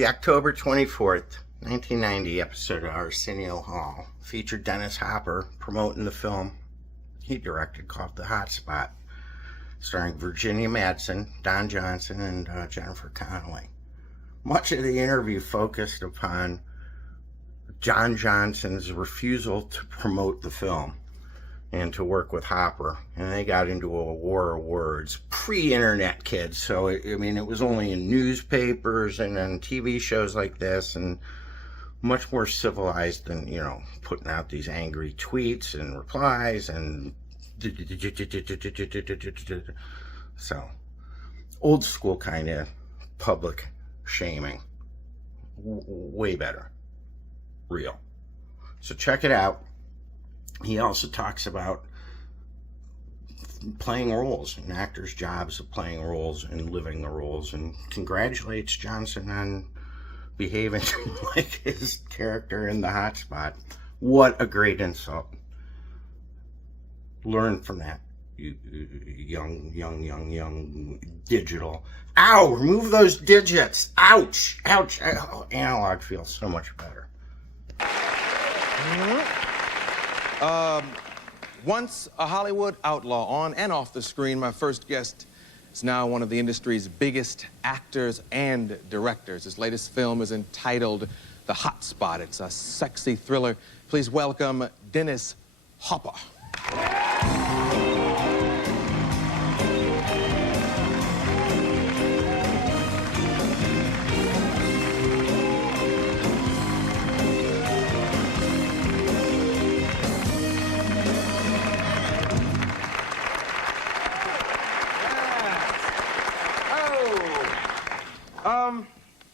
The October 24th, 1990 episode of Arsenio Hall featured Dennis Hopper promoting the film he directed called The Hot Spot, starring Virginia Madsen, Don Johnson, and Jennifer Connelly. Much of the interview focused upon John Johnson's refusal to promote the film and to work with Hopper, and they got into a war of words. Pre-internet, kids, so it was only in newspapers and on TV shows like this, and much more civilized than, putting out these angry tweets and replies and so old school kind of public shaming. Way better. Real. So check it out. He also talks about playing roles and actors' jobs of playing roles and living the roles, and congratulates Johnson on behaving like his character in The Hot Spot. What a great insult. Learn from that, you young digital. Ow! Remove those digits. Ouch! Ouch! Oh, analog feels so much better. Once a Hollywood outlaw on and off the screen, my first guest is now one of the industry's biggest actors and directors. His latest film is entitled The Hot Spot. It's a sexy thriller. Please welcome Dennis Hopper.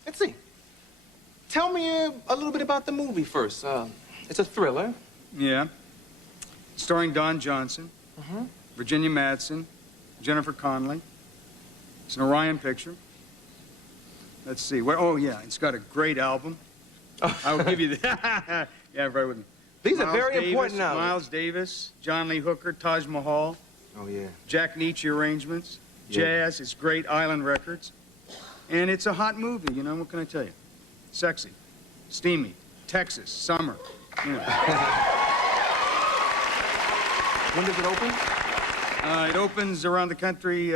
Let's see. Tell me a little bit about the movie first. It's a thriller. Yeah. Starring Don Johnson, Virginia Madsen, Jennifer Connelly. It's an Orion picture. Let's see. Oh, yeah, it's got a great album. I will give you that. Yeah, right with me. These are very important now. Miles Davis, John Lee Hooker, Taj Mahal. Oh, yeah. Jack Nietzsche arrangements. Yeah. Jazz. It's great. Island Records. And it's a hot movie, what can I tell you? Sexy, steamy, Texas, summer. When does it open? It opens around the country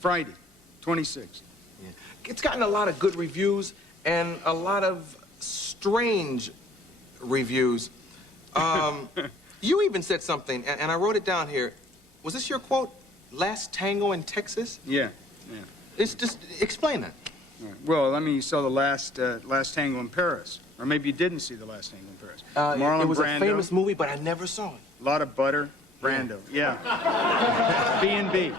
Friday, 26th. Yeah. It's gotten a lot of good reviews and a lot of strange reviews. You even said something, and I wrote it down here. Was this your quote? Last tango in Texas? Yeah. It's just, explain that. Right. Well, you saw the last Tango in Paris. Or maybe you didn't see the last Tango in Paris. Marlon it was Brando. A famous movie, but I never saw it. A lot of butter. Brando. Yeah. B&B.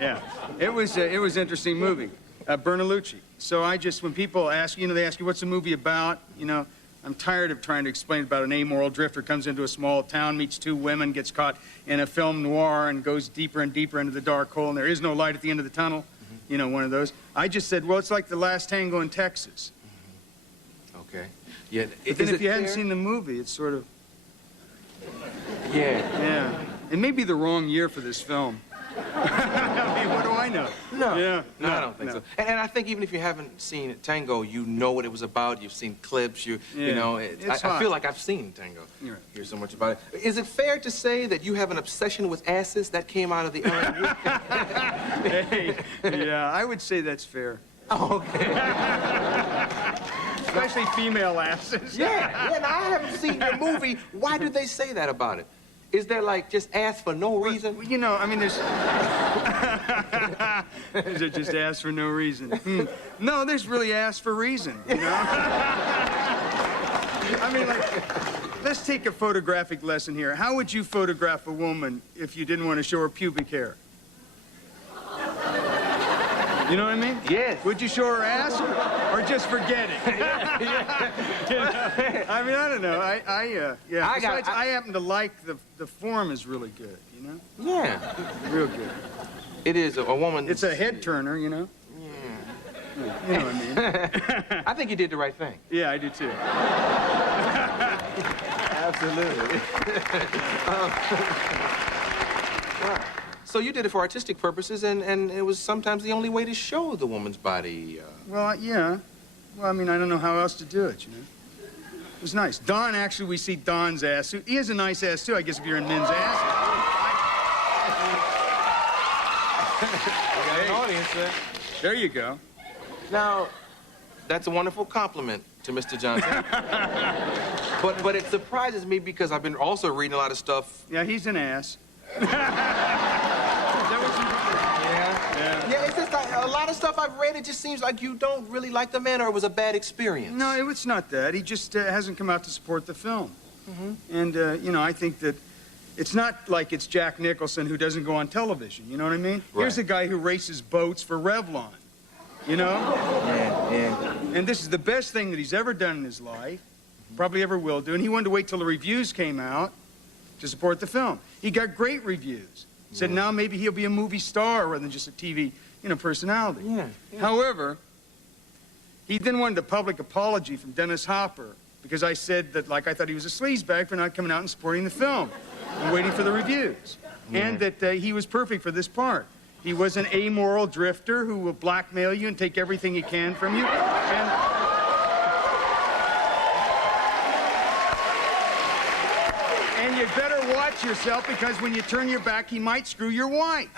Yeah. It was an interesting movie. Bertolucci. So when people ask, they ask you, what's the movie about? I'm tired of trying to explain about an amoral drifter comes into a small town, meets two women, gets caught in a film noir, and goes deeper and deeper into the dark hole, and there is no light at the end of the tunnel. One of those. I just said, well, it's like the last tango in Texas. Okay. Yeah. But then if you hadn't seen the movie, it's sort of... Yeah. Yeah. It may be the wrong year for this film. What do I know? No. Yeah. No, I don't think so. And I think even if you haven't seen Tango, you know what it was about. You've seen clips. I feel like I've seen Tango. You're right. Hear so much about it. Is it fair to say that you have an obsession with asses that came out of the early Hey, yeah, I would say that's fair. Oh, okay. Especially female asses. Yeah. Now, I haven't seen your movie. Why do they say that about it? Is there, just ass for no reason? There's... Is it just ass for no reason? No, there's really ass for reason, let's take a photographic lesson here. How would you photograph a woman if you didn't want to show her pubic hair? You know what I mean? Yes. Would you show her ass or just forget it? I don't know. Yeah. Besides, I happen to like the form is really good, Yeah. Real good. It is a woman. It's a head turner, Yeah. You know what I mean? I think you did the right thing. Yeah, I do too. Absolutely. So you did it for artistic purposes, and it was sometimes the only way to show the woman's body. Well, yeah. Well, I mean, I don't know how else to do it, you know? It was nice. Don, actually, we see Don's ass. He has a nice ass, too, I guess, if you're in men's ass. We got an audience there. There you go. Now, that's a wonderful compliment to Mr. Johnson. but it surprises me because I've been also reading a lot of stuff. Yeah, he's an ass. Yeah, it's just like a lot of stuff I've read, it just seems like you don't really like the man or it was a bad experience. No, it's not that. He just hasn't come out to support the film. And, you know, I think that it's not like it's Jack Nicholson who doesn't go on television, you know what I mean? Right. Here's a guy who races boats for Revlon, you know? Yeah. And this is the best thing that he's ever done in his life, probably ever will do, and he wanted to wait till the reviews came out to support the film. He got great reviews. Said now maybe he'll be a movie star rather than just a TV, you know, personality. Yeah. However, he then wanted a public apology from Dennis Hopper because I said that, like, I thought he was a sleazebag for not coming out and supporting the film and waiting for the reviews. And that he was perfect for this part. He was an amoral drifter who will blackmail you and take everything he can from you. And you better watch yourself because when you turn your back, he might screw your wife.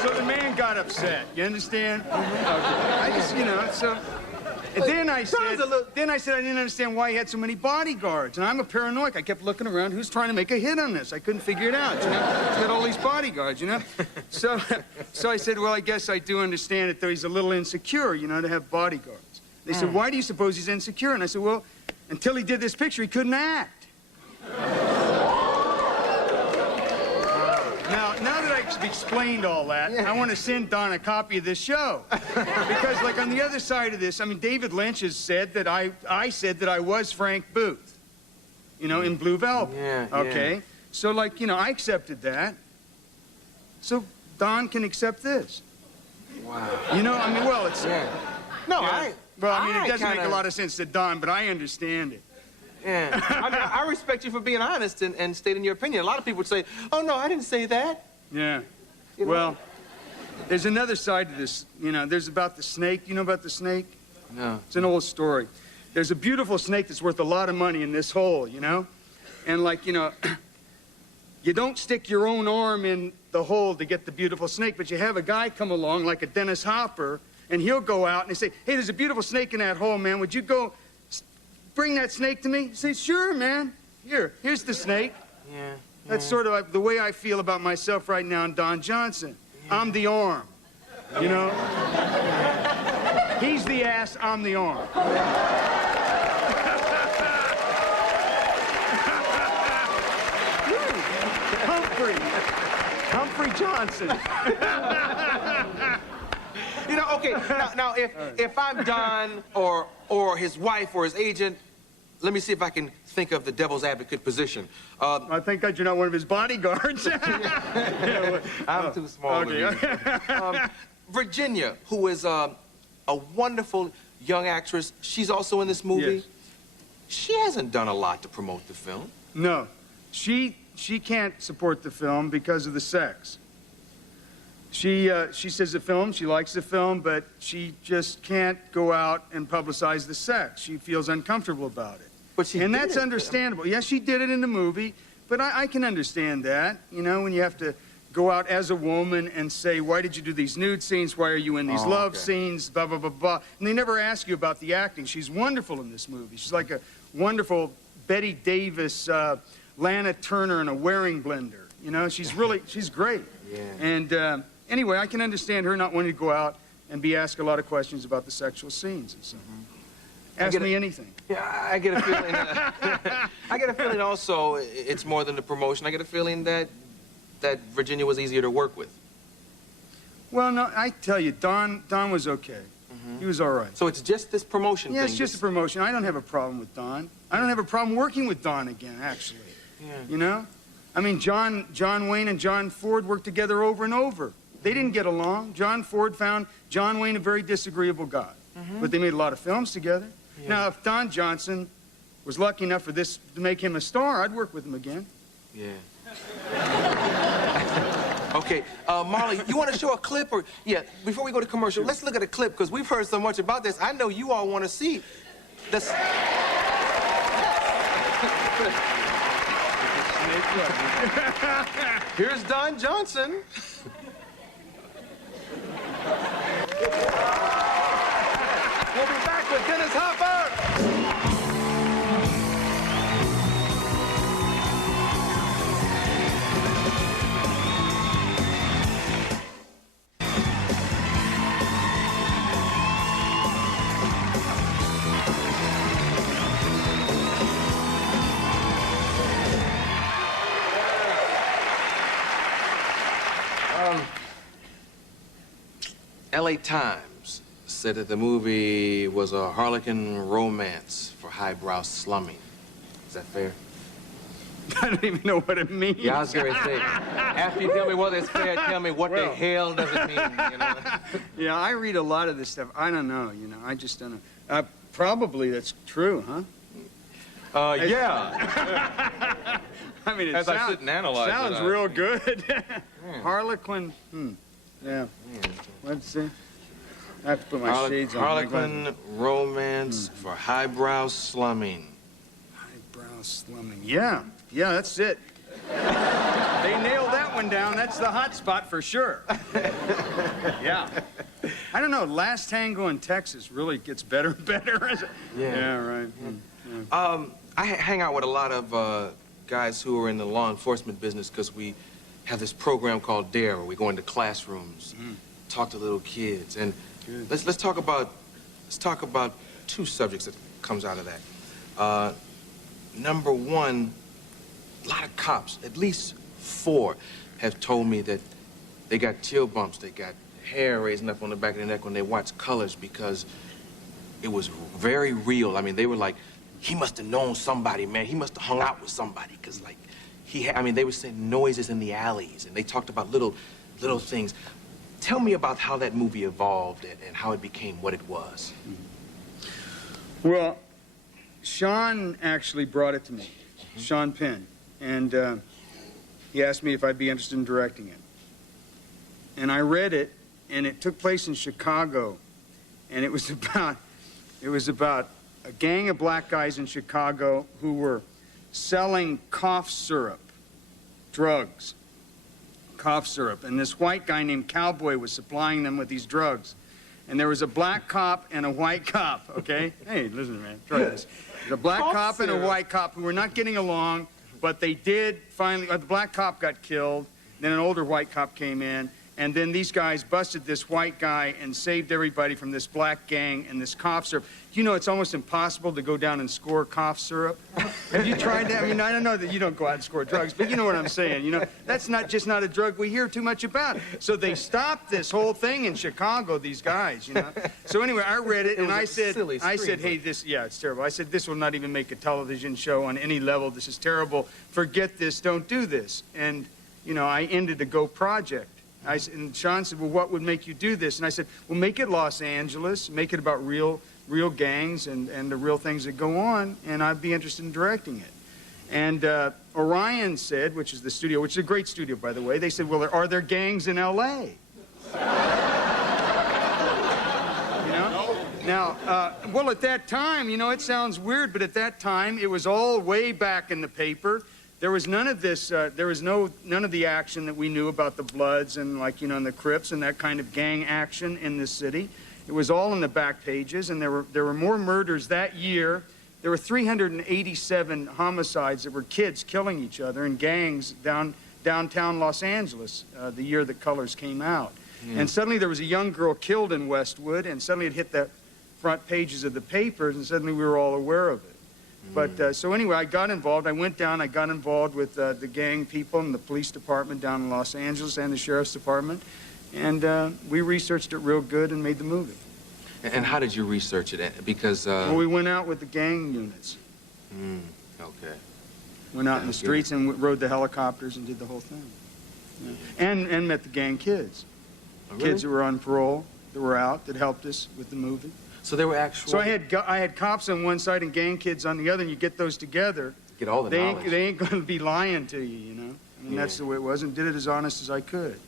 So the man got upset. You understand? Okay. I just, you know, so. And then I said I didn't understand why he had so many bodyguards. And I'm a paranoiac. I kept looking around. Who's trying to make a hit on this? I couldn't figure it out. You know, he's got all these bodyguards. You know, so I said, well, I guess I do understand it, though he's a little insecure. You know, to have bodyguards. They said, why do you suppose he's insecure? And I said, well, until he did this picture, he couldn't act. Now that I've explained all that, I want to send Don a copy of this show. Because, like, on the other side of this, I mean, David Lynch has said that I said that I was Frank Booth, you know, in Blue Velvet. Yeah, okay? So, like, you know, I accepted that. So Don can accept this. Wow. You know, I mean, well, it's... No, yeah. Well, I mean, it doesn't make a lot of sense to Don, but I understand it. Yeah. I mean, I respect you for being honest and stating your opinion. A lot of people would say, oh, no, I didn't say that. Yeah. You know? Well, there's another side to this. You know, there's about the snake. You know about the snake? No. It's an old story. There's a beautiful snake that's worth a lot of money in this hole, you know? And, like, you know, you don't stick your own arm in the hole to get the beautiful snake, but you have a guy come along, like a Dennis Hopper, and he'll go out and they say, hey, there's a beautiful snake in that hole, man. Would you go bring that snake to me? You say, sure, man. Here's the snake. Yeah. That's sort of like the way I feel about myself right now and Don Johnson. I'm the arm, you know? He's the ass, I'm the arm. Humphrey Johnson. You know, okay, now if I'm Don or his wife or his agent, let me see if I can think of the devil's advocate position. I thank God you're not one of his bodyguards. I'm too small to be. Virginia, who is a wonderful young actress, she's also in this movie. Yes. She hasn't done a lot to promote the film. No, she can't support the film because of the sex. She says the film, she likes the film, but she just can't go out and publicize the sex. She feels uncomfortable about it. But she and did that's it. understandable. Yes, she did it in the movie, but I can understand that. You know, when you have to go out as a woman and say, why did you do these nude scenes? Why are you in these love scenes? Blah, blah, blah, blah. And they never ask you about the acting. She's wonderful in this movie. She's like a wonderful Betty Davis, Lana Turner in a wearing blender. You know, she's great. Yeah. And anyway, I can understand her not wanting to go out and be asked a lot of questions about the sexual scenes and so. Ask me anything. Yeah, I get a feeling. I get a feeling also it's more than the promotion. I get a feeling that Virginia was easier to work with. Well, no, I tell you, Don was okay. He was all right. So it's just this promotion thing. Yeah, it's just a promotion. I don't have a problem with Don. I don't have a problem working with Don again, actually. Yeah. You know? I mean, John Wayne and John Ford worked together over and over. They didn't get along. John Ford found John Wayne a very disagreeable guy. But they made a lot of films together. Yeah. Now, if Don Johnson was lucky enough for this to make him a star, I'd work with him again. Yeah. Okay, Marley, you want to show a clip or... Yeah, before we go to commercial, let's look at a clip, because we've heard so much about this. I know you all want to see this. Here's Don Johnson. We'll be back with Dennis Hopper. LA Times said that the movie was a Harlequin romance for highbrow slumming. Is that fair? I don't even know what it means. Yeah, I was going to say, after you tell me whether it's fair, tell me what the hell does it mean, you know? Yeah, I read a lot of this stuff. I don't know, you know. I just don't know. Probably that's true, huh? Yeah. I mean, As I sit and analyze sounds it, real good. Harlequin, yeah. Let's see. I have to put my shades on. Harlequin romance for highbrow slumming. Highbrow slumming. Yeah, that's it. They nailed that one down. That's the hot spot for sure. Yeah. I don't know. Last Tango in Texas really gets better and better. Yeah, right. Yeah. I hang out with a lot of guys who are in the law enforcement business because we have this program called DARE, where we go into classrooms, talk to little kids, and let's talk about two subjects that comes out of that. Number one, a lot of cops, at least 4, have told me that they got chill bumps, they got hair raising up on the back of their neck when they watch Colors because it was very real. I mean, they were like, he must have known somebody, man. He must have hung out with somebody, because, like, I mean, they were saying noises in the alleys, and they talked about little things. Tell me about how that movie evolved and how it became what it was. Well, Sean actually brought it to me, Sean Penn, and he asked me if I'd be interested in directing it. And I read it, and it took place in Chicago, and it was about a gang of black guys in Chicago who were selling cough syrup, drugs, cough syrup. And this white guy named Cowboy was supplying them with these drugs. And there was a black cop and a white cop, okay? Hey, listen, man, try this. There's a black cop and a white cop who were not getting along, but they did finally, the black cop got killed, then an older white cop came in, and then these guys busted this white guy and saved everybody from this black gang and this cough syrup. You know, it's almost impossible to go down and score cough syrup. Have you tried that? I mean, I don't know that you don't go out and score drugs, but you know what I'm saying. You know, that's just not a drug we hear too much about. So they stopped this whole thing in Chicago, these guys, you know. So anyway, I read it, and I said, hey, it's terrible. I said, this will not even make a television show on any level. This is terrible. Forget this. Don't do this. And, you know, I ended a Go project. And Sean said, well, what would make you do this? And I said, well, make it Los Angeles, make it about real gangs and the real things that go on, and I'd be interested in directing it. And Orion said, which is the studio, which is a great studio, by the way, they said, well, are there gangs in L.A.? You know? Now, well, at that time, you know, it sounds weird, but at that time, it was all way back in the paper. There was none of this, there was none of the action that we knew about the Bloods and, like, you know, and the Crips and that kind of gang action in this city. It was all in the back pages, and there were more murders that year. There were 387 homicides that were kids killing each other in gangs downtown Los Angeles the year that Colors came out. And suddenly there was a young girl killed in Westwood, and suddenly it hit the front pages of the papers, and suddenly we were all aware of it. But, so anyway, I got involved. I went down, I got involved with the gang people and the police department down in Los Angeles and the sheriff's department. And we researched it real good and made the movie. And how did you research it? Because... Well, we went out with the gang units. Okay. Went out in the streets and rode the helicopters and did the whole thing. Yeah. And met the gang kids. Oh, really? Kids that were on parole, that were out, that helped us with the movie. So there were actual... So I had cops on one side and gang kids on the other, and you get those together. Get all the knowledge. They ain't going to be lying to you, you know? I mean, that's the way it was, and did it as honest as I could.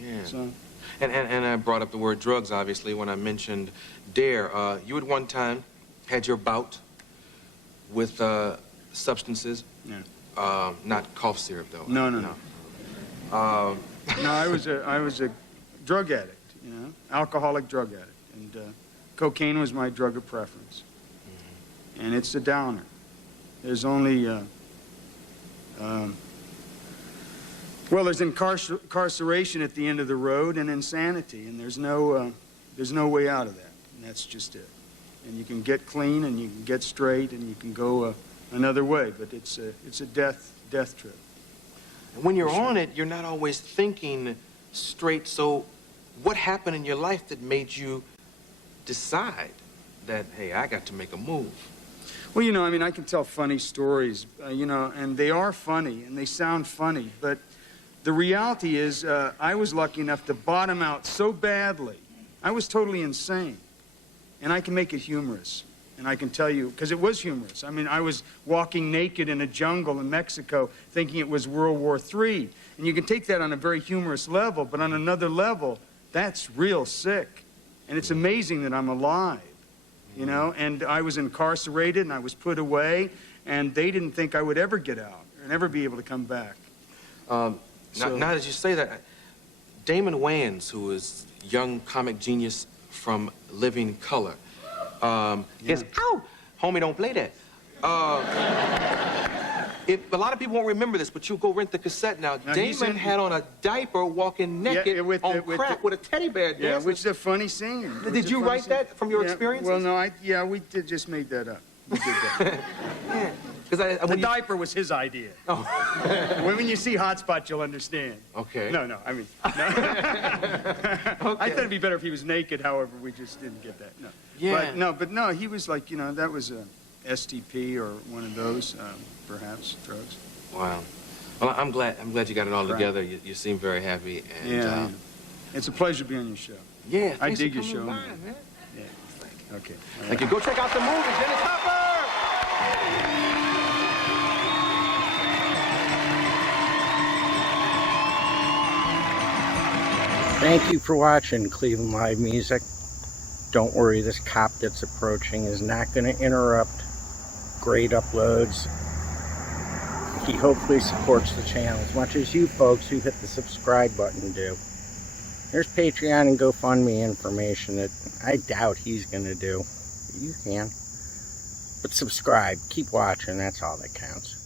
Yeah. So, And I brought up the word drugs, obviously, when I mentioned Dare. You at one time had your bout with substances. yeah. Not cough syrup, though. No. No, No, I was a drug addict, you know, alcoholic drug addict, and cocaine was my drug of preference. And it's a downer. There's only, well, there's incarceration at the end of the road and insanity, and there's no way out of that, and that's just it. And you can get clean, and you can get straight, and you can go another way, but it's a death trip. And when you're on it, you're not always thinking straight. So what happened in your life that made you decide that, hey, I got to make a move? Well, you know, I mean, I can tell funny stories, you know, and they are funny, and they sound funny, but the reality is I was lucky enough to bottom out so badly. I was totally insane, and I can make it humorous. And I can tell you, because it was humorous. I mean, I was walking naked in a jungle in Mexico thinking it was World War III. And you can take that on a very humorous level, but on another level, that's real sick. And it's amazing that I'm alive, you know? And I was incarcerated, and I was put away, and they didn't think I would ever get out and ever be able to come back. Now that you say that, Damon Wayans, who is young comic genius from Living Color, yes, ow, homie, don't play that. If a lot of people won't remember this, but you go rent the cassette now. Damon had on a diaper, walking naked on crack with a teddy bear dancing. Yeah, which is a funny scene. Did you write that from your experiences? Well, no, we just made that up. We did that. Yeah. The diaper was his idea. Oh. When you see Hot Spot, you'll understand. Okay. No, I mean, no. Okay. I thought it'd be better if he was naked, however, we just didn't get that. No. Yeah. But no, he was like, you know, that was a STP or one of those, perhaps, drugs. Wow. Well, I'm glad you got it all together. You seem very happy. And, yeah. It's a pleasure to be on your show. Yeah. I dig your show, man. Yeah. Okay. Thank you. Go check out the movie, Dennis Hopper! Thank you for watching Cleveland Live Music. Don't worry, this cop that's approaching is not going to interrupt great uploads. He hopefully supports the channel as much as you folks who hit the subscribe button do. There's Patreon and GoFundMe information that I doubt he's going to do. You can. But subscribe. Keep watching. That's all that counts.